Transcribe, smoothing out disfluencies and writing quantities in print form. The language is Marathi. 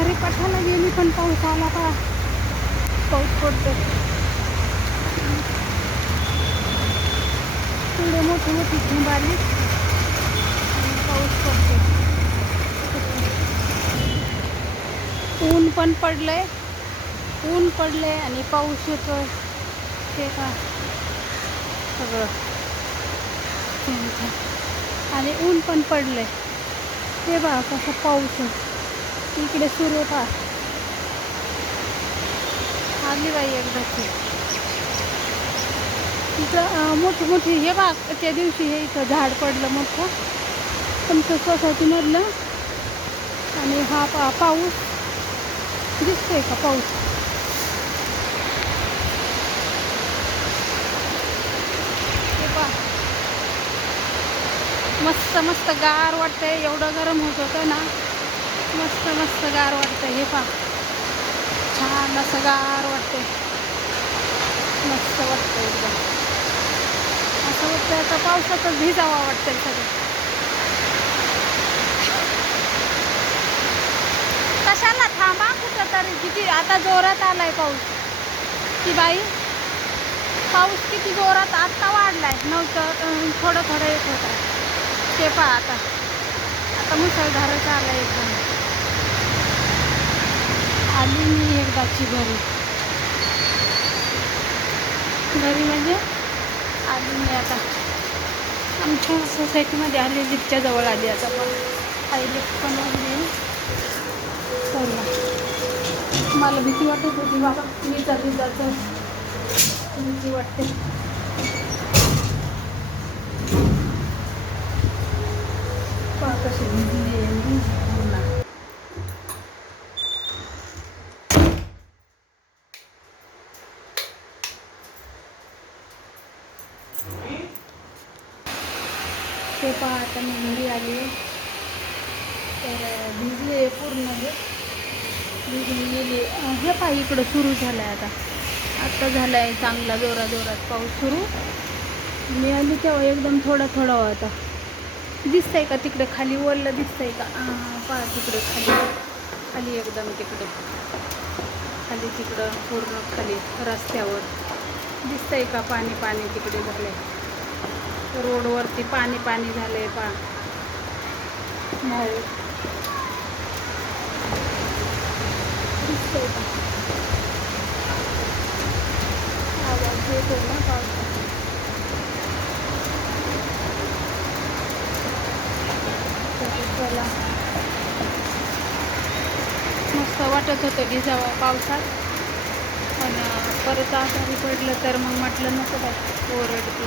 अरे पठाला गेली पण पाऊस आला का. पाऊस पडतो. थोडे मोठी मोठी थेंब आली आणि पाऊस पडतो. ऊन पण पडलंय. ऊन पडले आणि पाऊस येतोय. ते का सगळं आणि ऊन पण पडलंय. ते बघा कसा पाऊस आहे इकडे सुरू का. आली बाई एकदाची इथं मोठी मोठी. हे बघ त्या दिवशी हे इथं झाड पडलं मोठं तुमचं सोसायटीमधलं. आणि हा पाऊस दिसतोय का पाऊस. मस्त मस्त गार वाटतंय. एवढं गरम होत होतं ना. मस्त मस्त गार वाटतंय. हे पहा छान असं गार वाटतंय. मस्त वाटतंय एकदम. असं वाटतं आता पावसातच भिजावं वाटतंय सगळं. कशाला थांबा कुठं तरी. किती आता जोरात आलाय पाऊस. की बाई पाऊस किती जोरात आत्ता वाढलाय. नव्हतं थोडं थोडं येत होता. ते पहा आता मुसळधारच आलाय एकदम. आली मी एकदाची घरी. घरी म्हणजे आली मी आता आमच्या सोसायटीमध्ये आली. लिफ्टच्या जवळ आली आता. पण काही लिफ्ट पण लागली. मला भीती वाटत होती बाबा. विजाचं भीती वाटते. कशी भिजली पूर्ण. ते पहा आता मी घरी आली तर भिजले पूर्ण. हे भिजून गेली. हे पहा इकडं सुरू झालं आहे आता झालं आहे चांगला जोरात पाऊस सुरू. मी आली तेव्हा एकदम थोडा थोडा होता. दिसतंय का तिकडे खाली वरलं दिसतंय का. पहा तिकडे खाली एकदम तिकडे खाली तिकडं पूर्ण खाली रस्त्यावर दिसतंय का पाणी तिकडे झालंय. रोडवरती पाणी झालंय पहा. दिसतंय का. आवाज येतो ना पावसाचा. चला मस्त वाटत होतं भिजावं पावसात. पण परत आजारी पडलं तर मग म्हटलं नको बाई ओरडते.